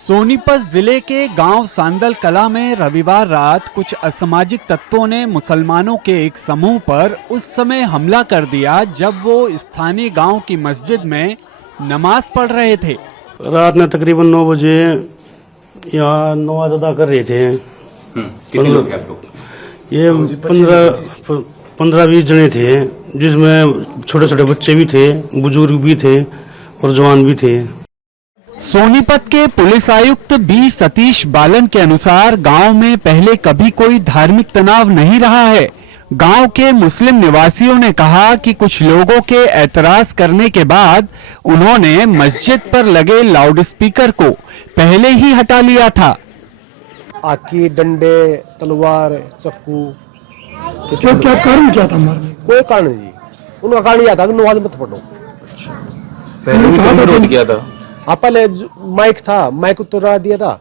सोनीपत जिले के गांव सांदल कला में रविवार रात कुछ असामाजिक तत्वों ने मुसलमानों के एक समूह पर उस समय हमला कर दिया जब वो स्थानीय गांव की मस्जिद में नमाज पढ़ रहे थे। रात में तकरीबन 9 बजे यहाँ नमाज अदा कर रहे थे। कितने लोग थे आप लोग? ये 15-20 जने थे, जिसमें छोटे छोटे बच्चे भी थे, बुजुर्ग भी थे और जवान भी थे। सोनीपत के पुलिस आयुक्त बी सतीश बालन के अनुसार गांव में पहले कभी कोई धार्मिक तनाव नहीं रहा है। गांव के मुस्लिम निवासियों ने कहा कि कुछ लोगों के एतराज करने के बाद उन्होंने मस्जिद पर लगे लाउडस्पीकर को पहले ही हटा लिया था। आकी, डंडे, तलवार, चाकू। क्या कारण क्या था मारने? कोई कारण नहीं जी, उनका कारण यह था कि नमाज मत पढ़ो। पहले भी तुमने विरोध किया था? पहले माइक था, माइक उतार दिया था,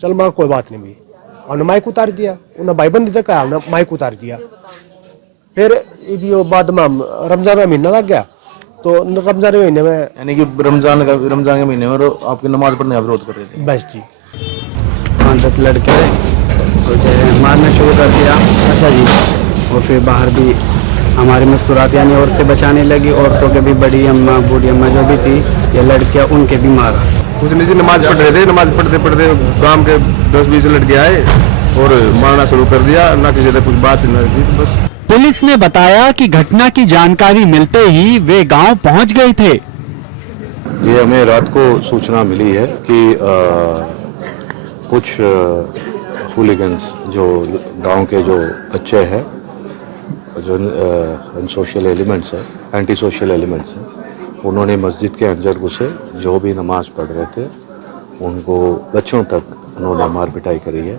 चल माँ कोई बात नहीं भी, हमने माइक उतार दिया, उन्हें भाईबंदी तक आया, हमने माइक उतार दिया। फिर बाद में रमजान का महीना लग गया, तो रमजान के महीने में यानी कि रमजान के महीने में आपकी नमाज पढ़ने का विरोध कर रहे थे? बस जी। 5-10 लड़के मारना शुरू कर दिया। अच्छा जी। और फिर बाहर भी हमारी मस्तूरात यानी औरतें बचाने लगी, औरतों के भी, बड़ी अम्मा बूढ़ी अम्मा जो भी थी, ये लड़कियां, उनके भी मारा। कुछ नहीं जी, नमाज पढ़ रहे थे, नमाज पढ़ते पढ़ते गांव के 10-20 लड़के आए और मारना शुरू कर दिया। ना किसी से कुछ बात नहीं थी, बस। पुलिस ने बताया कि घटना की जानकारी मिलते ही वे गांव पहुंच गए थे। ये हमें रात को सूचना मिली है कि कुछ हुलिगन्स जो गांव के जो बच्चे हैं, जो अनसोशल एलिमेंट्स है, एंटी सोशल एलिमेंट्स हैं, उन्होंने मस्जिद के अंदर घुसे, जो भी नमाज पढ़ रहे थे उनको, बच्चों तक उन्होंने मार पिटाई करी है।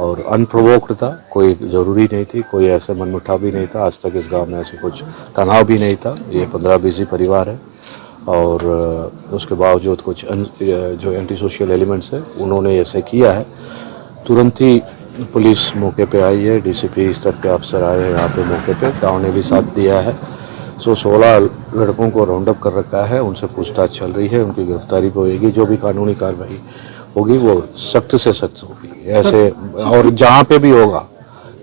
और अनप्रोवोक्ड था, कोई ज़रूरी नहीं थी, कोई ऐसे मनमुटाव भी नहीं था। आज तक इस गांव में ऐसे कुछ तनाव भी नहीं था। ये 15-20 ही परिवार है और उसके बावजूद कुछ जो एंटी सोशल एलिमेंट्स है उन्होंने ऐसे किया है। तुरंत ही पुलिस मौके पे आई है, डीसीपी स्तर के अफसर आए हैं यहाँ पे मौके पे, गाँव ने भी साथ दिया है। 16 लड़कों को राउंड अप कर रखा है, उनसे पूछताछ चल रही है, उनकी गिरफ्तारी भी होगी। जो भी कानूनी कार्रवाई होगी वो सख्त से सख्त होगी ऐसे, और जहाँ पे भी होगा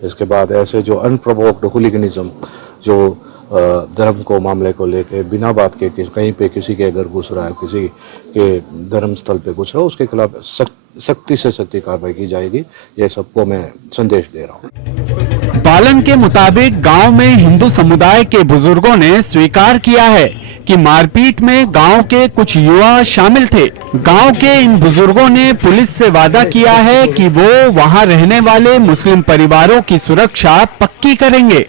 इसके बाद ऐसे जो अनप्रोवोक्ड हुलिगनिज्म, जो धर्म को मामले को लेके बिना बात के कहीं पे किसी के घर घुस रहा है, किसी के धर्म स्थल पे घुस रहा है, उसके खिलाफ सख्ती से सख्ती कार्रवाई की जाएगी। ये सबको मैं संदेश दे रहा हूँ। बालन के मुताबिक गांव में हिंदू समुदाय के बुजुर्गों ने स्वीकार किया है कि मारपीट में गांव के कुछ युवा शामिल थे। गांव के इन बुजुर्गों ने पुलिस से वादा किया है कि वो वहां रहने वाले मुस्लिम परिवारों की सुरक्षा पक्की करेंगे।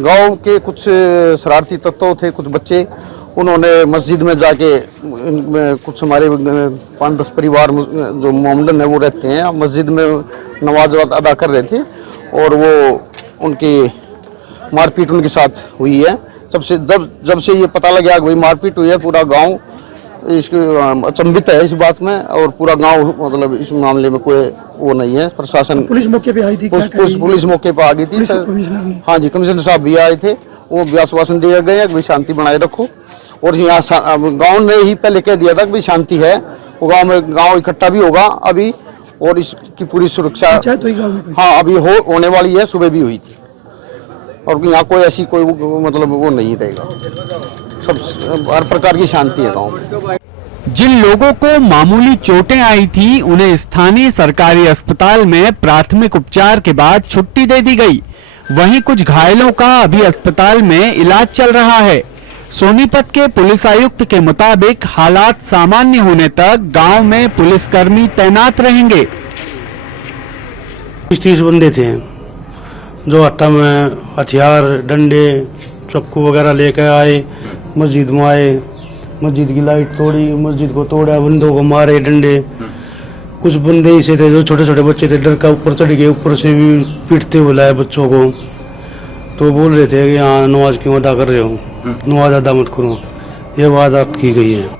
गांव के कुछ शरारती तत्व थे, कुछ बच्चे, उन्होंने मस्जिद में जाके, इनमें कुछ हमारे 5-10 परिवार जो मोमडन है वो रहते हैं, मस्जिद में नमाज अदा कर रहे थे और वो उनकी मारपीट उनके साथ हुई है। जब से ये पता लगा कि भाई मारपीट हुई है, पूरा गांव इसके अचंभित है इस बात में, और पूरा गांव मतलब इस मामले में कोई वो नहीं है। प्रशासन, पुलिस मौके पे आई थी? पुलिस मौके पे आ गई थी। हाँ जी, कमिश्नर साहब भी आए थे, वो भी आश्वासन दिए गए कि भाई शांति बनाए रखो। और यहाँ गांव ने ही पहले कह दिया था कि भाई शांति है, वो गांव इकट्ठा भी होगा अभी, और इसकी पूरी सुरक्षा हाँ अभी होने वाली है। सुबह भी हुई थी, और यहाँ कोई ऐसी कोई मतलब वो नहीं रहेगा, सब हर प्रकार की शांति है गाँव में। जिन लोगों को मामूली चोटें आई थी उन्हें स्थानीय सरकारी अस्पताल में प्राथमिक उपचार के बाद छुट्टी दे दी गई। वहीं कुछ घायलों का अभी अस्पताल में इलाज चल रहा है। सोनीपत के पुलिस आयुक्त के मुताबिक हालात सामान्य होने तक गांव में पुलिसकर्मी तैनात रहेंगे। 30 बंदे थे जो हत्था में हथियार, डंडे, चाकू वगैरह लेकर आए, मस्जिद में आए, मस्जिद की लाइट तोड़ी, मस्जिद को तोड़ा, बंदों को मारे डंडे। कुछ बंदे ऐसे थे जो छोटे छोटे बच्चे थे, डर का ऊपर चढ़ गए, ऊपर से भी पीटते हुए लाए बच्चों को। तो बोल रहे थे कि हाँ नमाज क्यों अदा कर रहे हो, नमाज अदा मत करो, ये बात की गई है।